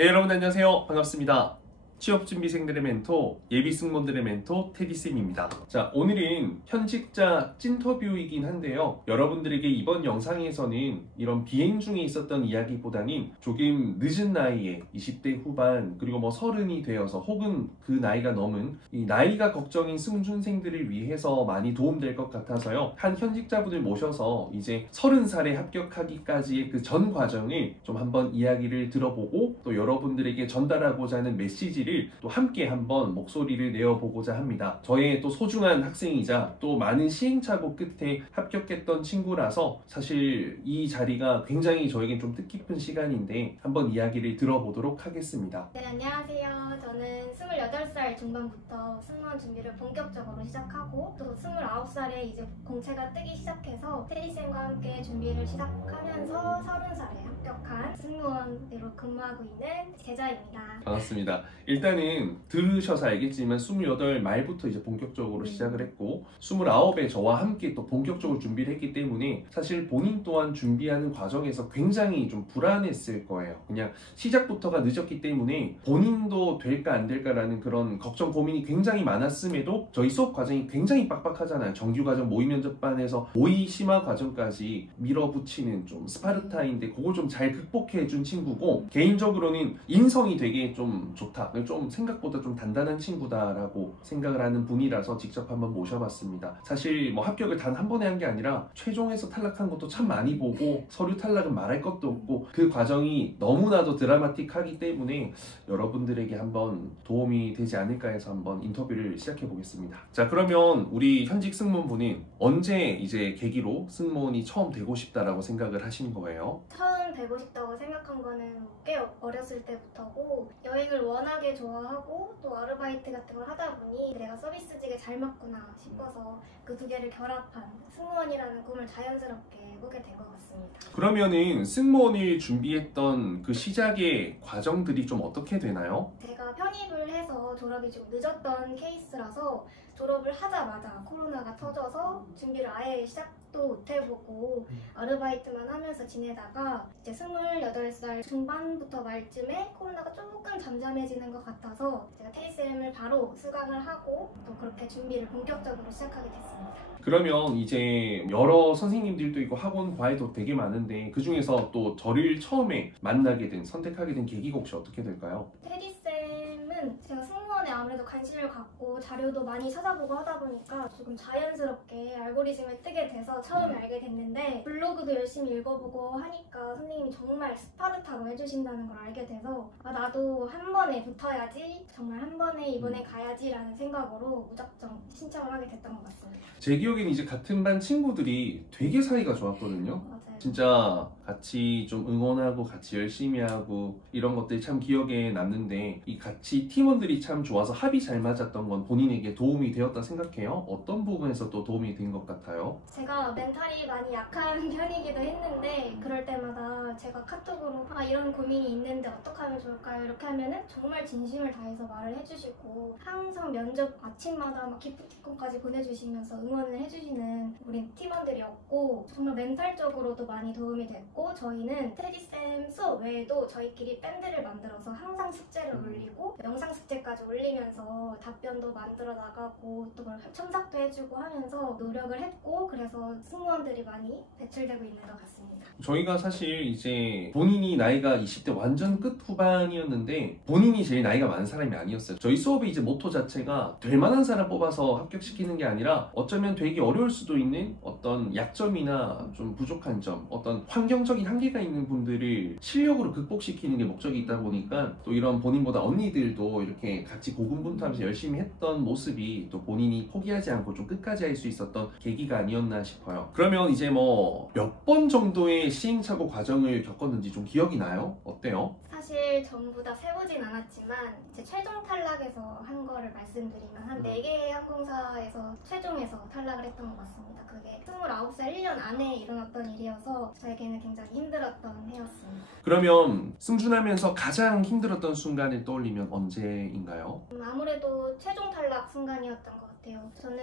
네, 여러분 안녕하세요. 반갑습니다. 취업준비생들의 멘토, 예비승무원들의 멘토 테디쌤입니다. 자, 오늘은 현직자 찐터뷰이긴 한데요. 여러분들에게 이번 영상에서는 이런 비행 중에 있었던 이야기보다는 조금 늦은 나이에 20대 후반 그리고 뭐 30이 되어서 혹은 그 나이가 넘은 이 나이가 걱정인 승준생들을 위해서 많이 도움될 것 같아서요. 한 현직자분을 모셔서 이제 30살에 합격하기까지의 그 전 과정을 좀 한번 이야기를 들어보고 또 여러분들에게 전달하고자 하는 메시지를 또 함께 한번 목소리를 내어보고자 합니다. 저의 또 소중한 학생이자 또 많은 시행착오 끝에 합격했던 친구라서 사실 이 자리가 굉장히 저에겐 좀 뜻깊은 시간인데 한번 이야기를 들어보도록 하겠습니다. 네, 안녕하세요. 저는 28살 중반부터 승무원 준비를 본격적으로 시작하고 또 29살에 이제 공채가 뜨기 시작해서 테디쌤과 함께 준비를 시작하면서 30살에 합격한 승무원으로 근무하고 있는 제자입니다. 반갑습니다. 일단은 들으셔서 알겠지만 28 말부터 이제 본격적으로 시작을 했고 29에 저와 함께 또 본격적으로 준비를 했기 때문에 사실 본인 또한 준비하는 과정에서 굉장히 좀 불안했을 거예요. 그냥 시작부터가 늦었기 때문에 본인도 될까 안 될까라는 그런 걱정 고민이 굉장히 많았음에도 저희 수업 과정이 굉장히 빡빡하잖아요. 정규과정 모의면접반에서 모의 심화 과정까지 밀어붙이는 좀 스파르타인데 그걸 좀 잘 극복해 준 친구고 개인적으로는 인성이 되게 좀 좋다. 좀 생각보다 좀 단단한 친구다라고 생각을 하는 분이라서 직접 한번 모셔봤습니다. 사실 뭐 합격을 단 한 번에 한 게 아니라 최종에서 탈락한 것도 참 많이 보고 서류 탈락은 말할 것도 없고 그 과정이 너무나도 드라마틱하기 때문에 여러분들에게 한번 도움이 되지 않을까 해서 한번 인터뷰를 시작해 보겠습니다. 자, 그러면 우리 현직 승무원분은 언제 이제 계기로 승무원이 처음 되고 싶다라고 생각을 하신 거예요? 처음 되고 싶다고 생각한 거는 꽤 어렸을 때부터고 여행을 워낙에 좋아하고 또 아르바이트 같은 걸 하다 보니 내가 서비스직에 잘 맞구나 싶어서 그 두 개를 결합한 승무원이라는 꿈을 자연스럽게 꾸게 된 것 같습니다. 그러면은 승무원을 준비했던 그 시작의 과정들이 좀 어떻게 되나요? 제가 편입을 해서 졸업이 좀 늦었던 케이스라서 졸업을 하자마자 코로나가 터져서 준비를 아예 시작도 못 해보고 아르바이트만 하면서 지내다가 이제 28살 중반부터 말쯤에 코로나가 조금 잠잠해지는 것 같아서 제가 테디쌤을 바로 수강을 하고 또 그렇게 준비를 본격적으로 시작하게 됐습니다. 그러면 이제 여러 선생님들도 있고 학원 과외도 되게 많은데 그 중에서 또 저를 처음에 만나게 된 선택하게 된 계기가 혹시 어떻게 될까요? 테디쌤은 제가 승무원에 아무래도 관심을 갖고 자료도 많이 찾아보고 하다 보니까 조금 자연스럽게 알고리즘에 뜨게 돼서 처음에 알게 됐는데 블로그도 열심히 읽어보고 하니까 선생님이 정말 스파르타로 해주신다는 걸 알게 돼서 아, 나도 한 번에 붙어야지 정말 한 번에 이번에 가야지 라는 생각으로 무작정 신청을 하게 됐던 것 같습니다. 제 기억엔 이제 같은 반 친구들이 되게 사이가 좋았거든요. 맞아요. 진짜 같이 좀 응원하고 같이 열심히 하고 이런 것들이 참 기억에 남는데 이 같이 팀원들이 참 좋아서 합이 잘 맞았던 건 본인에게 도움이 되었다 생각해요? 어떤 부분에서 또 도움이 된 것 같아요? 제가 멘탈이 많이 약한 편이기도 했는데 그럴 때마다 제가 카톡으로 아 이런 고민이 있는데 어떻게 하면 좋을까요? 이렇게 하면은 정말 진심을 다해서 말을 해주시고 항상 면접 아침마다 막 기프티콘까지 보내주시면서 응원을 해주시는 우리 팀원들이었고 정말 멘탈적으로도 많이 도움이 됐고 저희는 테디쌤 수업 외에도 저희끼리 밴드를 만들어서 항상 숙제를 올리고 영상 숙제까지 올리면서 답변도 만들어 나가고 또 첨삭도 해주고 하면서 노력을 했고 그래서 승무원들이 많이 배출되고 있는 것 같습니다. 저희가 사실 이제 본인이 나이가 20대 완전 끝 후반이었는데 본인이 제일 나이가 많은 사람이 아니었어요. 저희 수업의 이제 모토 자체가 될 만한 사람 뽑아서 합격시키는 게 아니라 어쩌면 되게 어려울 수도 있는 어떤 약점이나 좀 부족한 점 어떤 환경적인 한계가 있는 분들을 실력으로 극복시키는 게 목적이 있다 보니까 또 이런 본인보다 언니들도 이렇게 같이 고군분투하면서 열심히 했던 모습이 또 본인이 포기하지 않고 좀 끝까지 할 수 있었던 계기가 아니었나 싶어요. 그러면 이제 뭐 몇 번 정도의 시행착오 과정을 겪었는지 좀 기억이 나요? 어때요? 사실 전부 다 세보진 않았지만 제 최종 탈락에서 한 거를 말씀드리면 한 4개의 항공사에서 최종에서 탈락을 했던 것 같습니다. 그게 29살 1년 안에 일어났던 일이어서 저에게는 굉장히 힘들었던 해였습니다. 그러면 승준하면서 가장 힘들었던 순간을 떠올리면 언제인가요? 아무래도 최종 탈락 순간이었던 것 같아요. 저는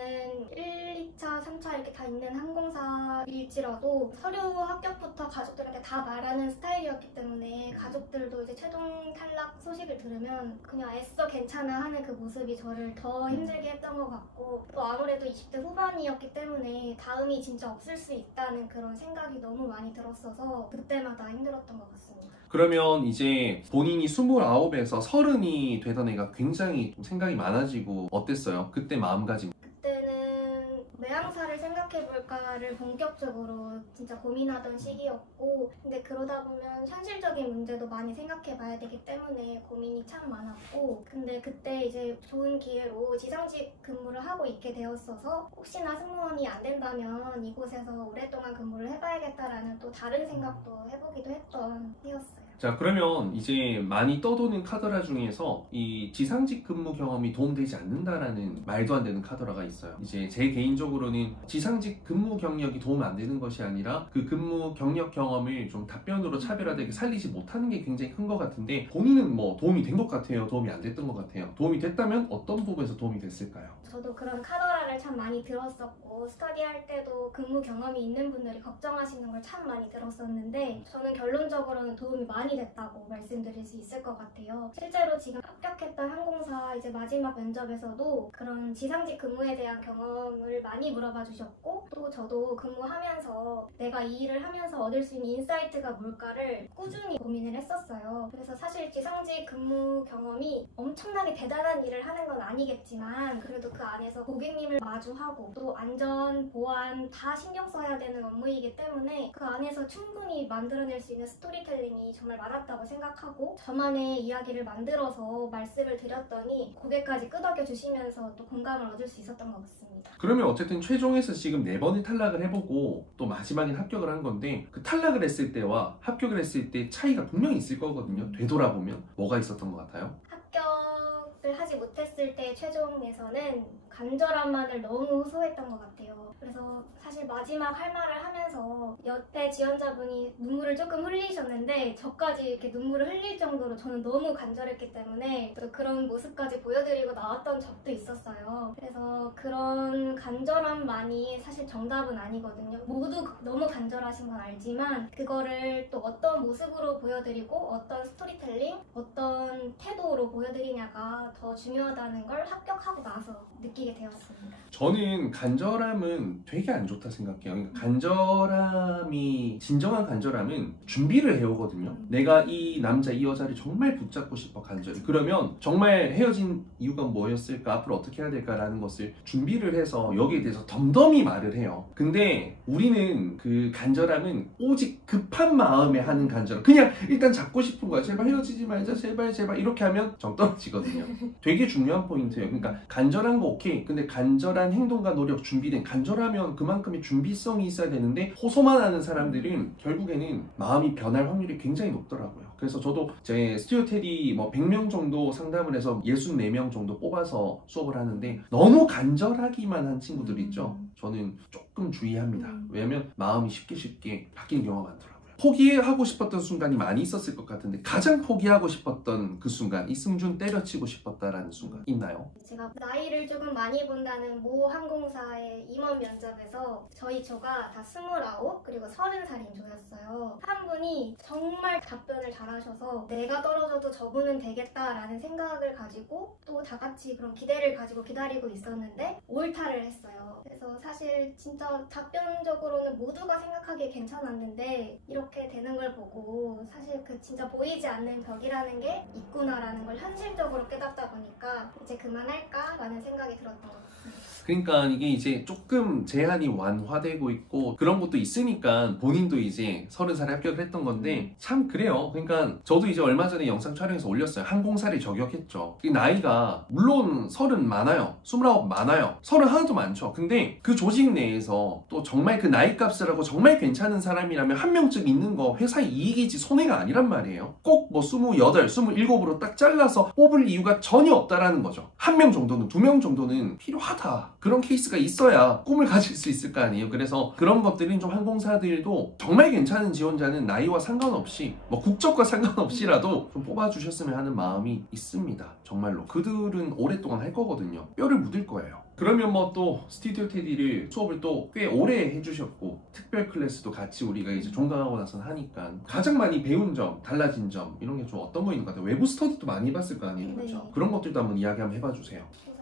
1, 2차, 3차 이렇게 다 있는 항공사일지라도 서류 합격부터 가족들한테 다 말하는 스타일이었기 때문에 가족들도 이제 최종 탈락 소식을 들으면 그냥 애써 괜찮아 하는 그 모습이 저를 더 힘들게 했던 것 같고, 또 아무래도 20대 후반이었기 때문에 다음이 진짜 없을 수 있다는 그런 생각이 너무 많이 들었어서 그때마다 힘들었던 것 같습니다. 그러면 이제 본인이 29에서 30이 되던 애가 굉장히 좀 생각이 많아지고 어땠어요? 그때 마음가짐. 그때는 매항사를 생각해볼까를 본격적으로 진짜 고민하던 시기였고, 근데 그러다 보면 현실적인 문제도 많이 생각해봐야 되기 때문에 고민이 참 많았고, 근데 그때 이제 좋은 기회로 지상직 근무를 하고 있게 되었어서 혹시나 승무원이 안 된다면 이곳에서 오랫동안 근무를 해봐야겠다라는 또 다른 생각도 해보기도 했던 해였어요. 자, 그러면 이제 많이 떠도는 카더라 중에서 이 지상직 근무 경험이 도움되지 않는다라는 말도 안 되는 카더라가 있어요. 이제 제 개인적으로는 지상직 근무 경력이 도움 안 되는 것이 아니라 그 근무 경력 경험을 좀 답변으로 차별화되게 살리지 못하는 게 굉장히 큰 것 같은데, 본인은 뭐 도움이 된 것 같아요? 도움이 안 됐던 것 같아요? 도움이 됐다면 어떤 부분에서 도움이 됐을까요? 저도 그런 카더라를 참 많이 들었었고, 스터디할 때도 근무 경험이 있는 분들이 걱정하시는 걸 참 많이 들었었는데, 저는 결론적으로는 도움이 많이 됐다고 말씀드릴 수 있을 것 같아요. 실제로 지금 합격했던 항공사 이제 마지막 면접에서도 그런 지상직 근무에 대한 경험을 많이 물어봐 주셨고, 또 저도 근무하면서 내가 이 일을 하면서 얻을 수 있는 인사이트가 뭘까를 꾸준히 고민을 했었어요. 그래서 사실 지상직 근무 경험이 엄청나게 대단한 일을 하는 건 아니겠지만, 그래도 그 안에서 고객님을 마주하고 또 안전, 보안 다 신경 써야 되는 업무이기 때문에 그 안에서 충분히 만들어낼 수 있는 스토리텔링이 정말 많았다고 생각하고, 저만의 이야기를 만들어서 말씀을 드렸더니 고개까지 끄덕여 주시면서 또 공감을 얻을 수 있었던 것 같습니다. 그러면 어쨌든 최종에서 지금 4번을 탈락을 해보고 또 마지막엔 합격을 한 건데, 그 탈락을 했을 때와 합격을 했을 때 차이가 분명히 있을 거거든요. 되돌아보면 뭐가 있었던 것 같아요? 합격을 하지 못했을 때 최종에서는 간절함만을 너무 호소했던 것 같아요. 그래서 사실 마지막 할 말을 하면서 옆에 지원자분이 눈물을 조금 흘리셨는데, 저까지 이렇게 눈물을 흘릴 정도로 저는 너무 간절했기 때문에 또 그런 모습까지 보여드리고 나왔던 적도 있었어요. 그래서 그런 간절함만이 사실 정답은 아니거든요. 모두 너무 간절하신 건 알지만 그거를 또 어떤 모습으로 보여드리고 어떤 스토리텔링, 어떤 태도로 보여드리냐가 더 중요하다는 걸 합격하고 나서 느끼게 되었습니다. 저는 간절함은 되게 안 좋다 생각해요. 그러니까 간절함이, 진정한 간절함은 준비를 해오거든요. 내가 이 남자, 이 여자를 정말 붙잡고 싶어, 간절히. 그러면 정말 헤어진 이유가 뭐였을까, 앞으로 어떻게 해야 될까라는 것을 준비를 해서 여기에 대해서 덤덤히 말을 해요. 근데 우리는 그 간절함은 오직 급한 마음에 하는 간절함. 그냥 일단 잡고 싶은 거야. 제발 헤어지지 말자, 제발 제발, 이렇게 하면 정 떨어지거든요. 되게 중요한 포인트예요. 그러니까 간절한 거 오케이. 근데 간절한 행동과 노력, 준비된, 간절하면 그만큼의 준비성이 있어야 되는데 호소만 하는 사람들은 결국에는 마음이 변할 확률이 굉장히 높더라고요. 그래서 저도 제 스튜디오 테디 100명 정도 상담을 해서 64명 정도 뽑아서 수업을 하는데, 너무 간절하기만 한 친구들 있죠. 저는 조금 주의합니다. 왜냐면 마음이 쉽게 바뀌는 경우가 많더라고요. 포기하고 싶었던 순간이 많이 있었을 것 같은데, 가장 포기하고 싶었던 그 순간, 이승준 때려치고 싶었다라는 순간 있나요? 제가 나이를 조금 많이 본다는 모 항공사의 임원 면접에서 저희 조가 다 29 그리고 30살인 조였어요. 한 분이 정말 답변을 잘하셔서 내가 떨어져도 저분은 되겠다라는 생각을 가지고 또 다 같이 그런 기대를 가지고 기다리고 있었는데 올타를 했어요. 그래서 사실 진짜 답변적으로는 모두가 생각하기에 괜찮았는데 이렇게 되는 걸 보고, 사실 그 진짜 보이지 않는 벽이라는 게 있구나라는 걸 현실적으로 깨닫다 보니까 이제 그만할까라는 생각이 들었던 것 같습니다. 그러니까 이게 이제 조금 제한이 완화되고 있고 그런 것도 있으니까 본인도 이제 30살에 합격을 했던 건데, 참 그래요. 그러니까 저도 이제 얼마 전에 영상 촬영해서 올렸어요. 항공사를 저격했죠. 이 나이가 물론 30 많아요, 29 많아요, 31도 많죠. 근데 그 조직 내에서 또 정말 그 나이 값을 하고 정말 괜찮은 사람이라면 한 명쯤 있는 거 회사의 이익이지 손해가 아니란 말이에요. 꼭 28, 27으로 딱 잘라서 뽑을 이유가 전혀 없다라는 거죠. 한 명 정도는, 2명 정도는 필요하다. 그런 케이스가 있어야 꿈을 가질 수 있을 거 아니에요. 그래서 그런 것들은 좀 항공사들도 정말 괜찮은 지원자는 나이와 상관없이, 국적과 상관없이라도 좀 뽑아주셨으면 하는 마음이 있습니다. 정말로. 그들은 오랫동안 할 거거든요. 뼈를 묻을 거예요. 그러면 뭐 또 스튜디오 테디를 수업을 또 꽤 오래 해주셨고 특별 클래스도 같이 우리가 이제 종강하고 나서는 하니까 가장 많이 배운 점, 달라진 점 이런 게 좀 어떤 거 있는 것 같아요? 외부 스터디도 많이 봤을 거 아니에요, 그렇죠? 네. 그런 것들도 한번 이야기 한번 해봐주세요. 우선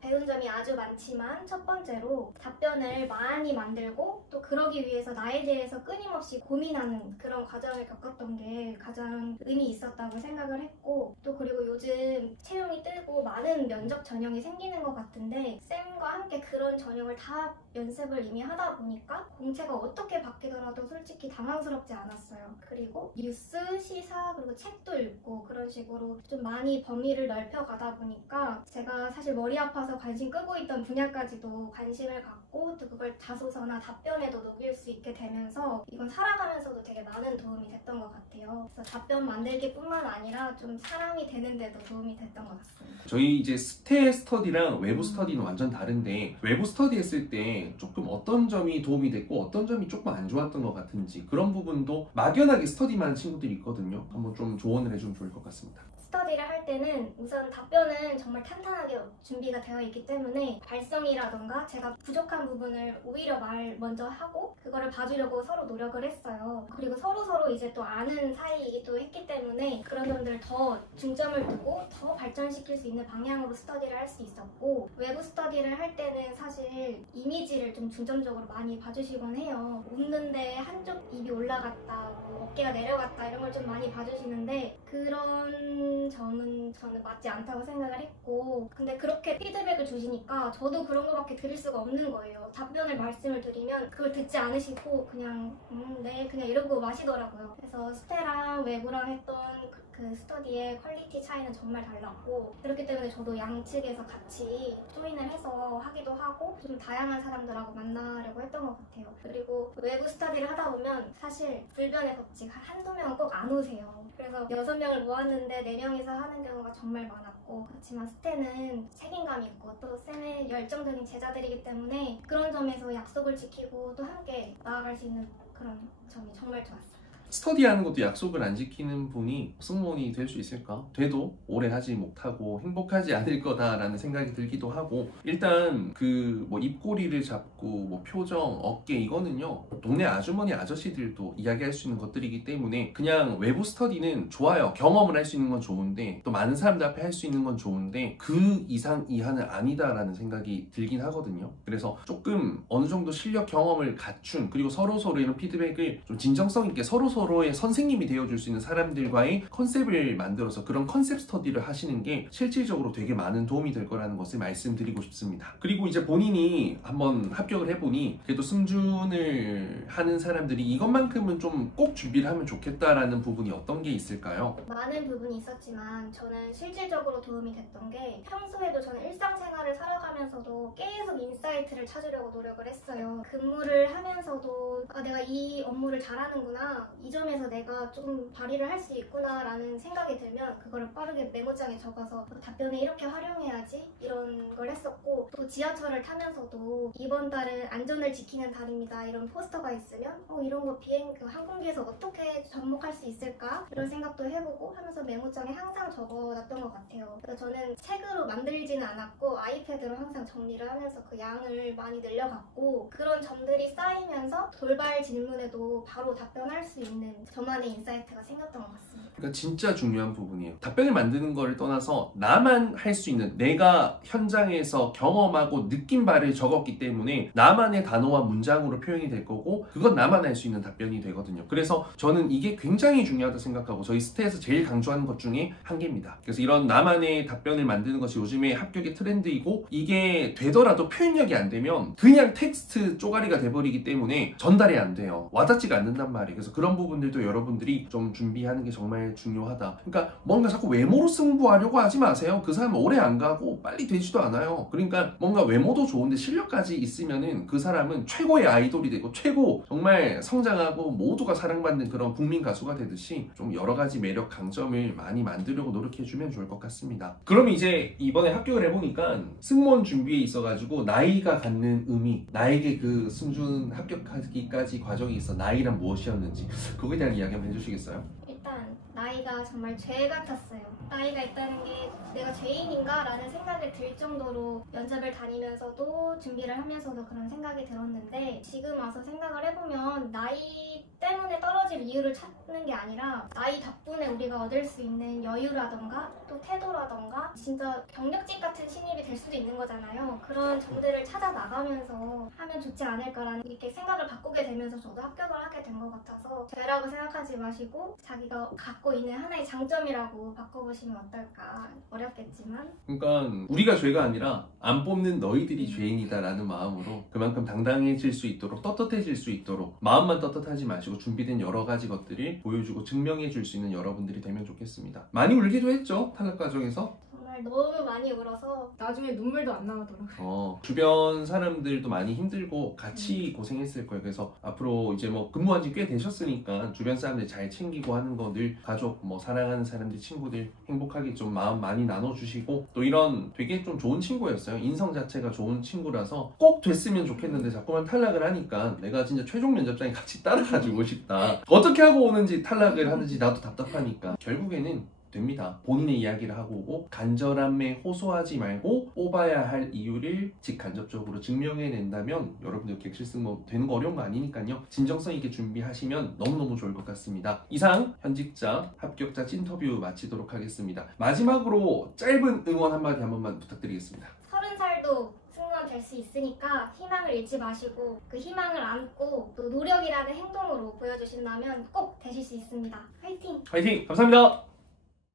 배운 점이 아주 많지만 첫 번째로 답변을 많이 만들고 또 그러기 위해서 나에 대해서 끊임없이 고민하는 그런 과정을 겪었던 게 가장 의미 있었다고 생각을 했고, 또 그리고 요즘 채용이 뜨고 많은 면접 전형이 생기는 것 같은데 쌤과 함께 그런 전형을 다 연습을 이미 하다 보니까 공채가 어떻게 바뀌더라도 솔직히 당황스럽지 않았어요. 그리고 뉴스, 시사, 그리고 책도 읽고 그런 식으로 좀 많이 범위를 넓혀가다 보니까 제가 사실 머리 아파서 관심 끄고 있던 분야까지도 관심을 갖고 또 그걸 자소서나 답변에도 녹일 수 있게 되면서 이건 살아가면서도 되게 많은 도움이 됐던 것 같아요. 그래서 답변 만들기뿐만 아니라 좀 사람이 되는데도 도움이 됐던 것 같습니다. 저희 이제 스테 스터디랑 외부 스터디는 완전 다른데 외부 스터디 했을 때 조금 어떤 점이 도움이 됐고 어떤 점이 조금 안 좋았던 것 같은지 그런 부분도 막연하게 스터디만 하는 친구들이 있거든요. 한번 좀 조언을 해주면 좋을 것 같습니다. 스터디를 할 때는 우선 답변은 정말 탄탄하게 준비가 되어 있기 때문에 발성이라던가 제가 부족한 부분을 오히려 말 먼저 하고 그거를 봐주려고 서로 노력을 했어요. 그리고 서로 이제 또 아는 사이이기도 했기 때문에 그런 점들을 더 중점을 두고 더 발전시킬 수 있는 방향으로 스터디를 할 수 있었고, 외부 스터디를 할 때는 사실 이미지를 좀 중점적으로 많이 봐주시곤 해요. 웃는데 한쪽 입이 올라갔다, 뭐 어깨가 내려갔다 이런 걸 좀 많이 봐주시는데 그런 점은 저는 맞지 않다고 생각을 했고, 근데 그렇게 피드백을 주시니까 저도 그런 거밖에 드릴 수가 없는 거예요. 답변을 말씀을 드리면 그걸 듣지 않으시고 그냥 네 그냥 이러고 마시더라고요. 그래서 스테랑 외부랑 했던 그 스터디의 퀄리티 차이는 정말 달랐고, 그렇기 때문에 저도 양측에서 같이 조인을 해서 하기도 하고 좀 다양한 사람들하고 만나려고 했던 것 같아요. 그리고 외부 스터디를 하다 보면 사실 불변의 법칙 한두 명은 꼭 안 오세요. 그래서 6명을 모았는데 4명이서 하는 경우가 정말 많았고, 그렇지만 스테는 책임감이 있고 또 쌤의 열정적인 제자들이기 때문에 그런 점에서 약속을 지키고 또 함께 나아갈 수 있는 그런 점이 정말 좋았어요. 스터디하는 것도 약속을 안 지키는 분이 승무원이 될 수 있을까? 돼도 오래 하지 못하고 행복하지 않을 거다라는 생각이 들기도 하고, 일단 그 뭐 입꼬리를 잡고 뭐 표정, 어깨 이거는요 동네 아주머니 아저씨들도 이야기할 수 있는 것들이기 때문에 그냥 외부 스터디는 좋아요. 경험을 할 수 있는 건 좋은데 또 많은 사람들 앞에 할 수 있는 건 좋은데 그 이상 이하는 아니다라는 생각이 들긴 하거든요. 그래서 조금 어느 정도 실력 경험을 갖춘, 그리고 서로 이런 피드백을 좀 진정성 있게 서로의 선생님이 되어줄 수 있는 사람들과의 컨셉을 만들어서 그런 컨셉 스터디를 하시는 게 실질적으로 되게 많은 도움이 될 거라는 것을 말씀드리고 싶습니다. 그리고 이제 본인이 한번 합격을 해보니 그래도 승준을 하는 사람들이 이것만큼은 좀 꼭 준비를 하면 좋겠다라는 부분이 어떤 게 있을까요? 많은 부분이 있었지만 저는 실질적으로 도움이 됐던 게, 평소에도 저는 일상생활을 살아가면서도 계속 인사이트를 찾으려고 노력을 했어요. 근무를 하면서도 내가 이 업무를 잘하는구나, 이 점에서 내가 좀 발휘를 할 수 있구나 라는 생각이 들면 그거를 빠르게 메모장에 적어서 답변에 이렇게 활용해야지 이런 걸 했었고, 또 지하철을 타면서도 이번 달은 안전을 지키는 달입니다 이런 포스터가 있으면 이런 거 항공기에서 어떻게 접목할 수 있을까 이런 생각도 해보고 하면서 메모장에 항상 적어놨던 것 같아요. 그래서 저는 책으로 만들지는 않았고 아이패드로 항상 정리를 하면서 그 양을 많이 늘려갔고, 그런 점들이 쌓이면서 돌발 질문에도 바로 답변할 수 있는 저만의 인사이트가 생겼던 것 같습니다. 그러니까 진짜 중요한 부분이에요. 답변을 만드는 거를 떠나서 나만 할 수 있는, 내가 현장에서 경험하고 느낀 바를 적었기 때문에 나만의 단어와 문장으로 표현이 될 거고 그건 나만 할 수 있는 답변이 되거든요. 그래서 저는 이게 굉장히 중요하다고 생각하고 저희 스테에서 제일 강조하는 것 중에 한 개입니다. 그래서 이런 나만의 답변을 만드는 것이 요즘에 합격의 트렌드이고, 이게 되더라도 표현력이 안 되면 그냥 텍스트 쪼가리가 돼버리기 때문에 전달이 안 돼요. 와닿지가 않는단 말이에요. 그래서 그런 부분들도 여러분들이 좀 준비하는 게 정말 중요하다. 그러니까 뭔가 자꾸 외모로 승부하려고 하지 마세요. 그 사람은 오래 안 가고 빨리 되지도 않아요. 그러니까 뭔가 외모도 좋은데 실력까지 있으면은 그 사람은 최고의 아이돌이 되고 최고 정말 성장하고 모두가 사랑받는 그런 국민 가수가 되듯이 좀 여러 가지 매력 강점을 많이 만들려고 노력해주면 좋을 것 같습니다. 그럼 이제 이번에 합격을 해보니까 승무원 준비에 있어가지고 나이가 갖는 의미, 나에게 그 승준 합격하기까지 과정이 있어 나이란 무엇이었는지 그거에 대한 이야기 한번 해주시겠어요? 일단 나이가 정말 죄 같았어요. 나이가 있다는 게 내가 죄인인가? 라는 생각이 들 정도로 면접을 다니면서도 준비를 하면서도 그런 생각이 들었는데 지금 와서 생각을 해보면 나이 때문에 떨어질 이유를 찾는 게 아니라 나이 덕분에 우리가 얻을 수 있는 여유라던가 또 태도라던가 진짜 경력직 같은 신입이 될 수도 있는 거잖아요. 그런 점들을 찾아 나가면서 하면 좋지 않을까라는 이렇게 생각을 바꾸게 되면서 저도 합격을 하게 된 것 같아서 죄라고 생각하지 마시고 자기가 갖고 있는 하나의 장점이라고 바꿔보시면 어떨까. 어렵겠지만 그러니까 우리가 죄가 아니라 안 뽑는 너희들이 죄인이다라는 마음으로 그만큼 당당해질 수 있도록 떳떳해질 수 있도록 마음만 떳떳하지 마시고 준비된 여러 가지 것들을 보여주고 증명해 줄 수 있는 여러분들이 되면 좋겠습니다. 많이 울기도 했죠, 탈락 과정에서. 정말 너무 많이 울어서 나중에 눈물도 안 나오더라고요. 주변 사람들도 많이 힘들고 같이 고생했을 거예요. 그래서 앞으로 이제 뭐 근무한 지 꽤 되셨으니까 주변 사람들 잘 챙기고 하는 거 늘 가족, 뭐 사랑하는 사람들, 친구들 행복하게 좀 마음 많이 나눠주시고 또 이런 되게 좀 좋은 친구였어요. 인성 자체가 좋은 친구라서 꼭 됐으면 좋겠는데 자꾸만 탈락을 하니까 내가 진짜 최종 면접장에 같이 따라가지고 싶다. 어떻게 하고 오는지 탈락을 하는지 나도 답답하니까 결국에는 됩니다. 본인의 이야기를 하고 오고 간절함에 호소하지 말고 뽑아야 할 이유를 직간접적으로 증명해낸다면 여러분들 객실승 뭐 되는 거 어려운 거 아니니까요. 진정성 있게 준비하시면 너무너무 좋을 것 같습니다. 이상 현직자 합격자 찐터뷰 마치도록 하겠습니다. 마지막으로 짧은 응원 한마디 한 번만 부탁드리겠습니다. 30살도 승무원 될 수 있으니까 희망을 잃지 마시고 그 희망을 안고 또 노력이라는 행동으로 보여주신다면 꼭 되실 수 있습니다. 화이팅! 화이팅! 감사합니다.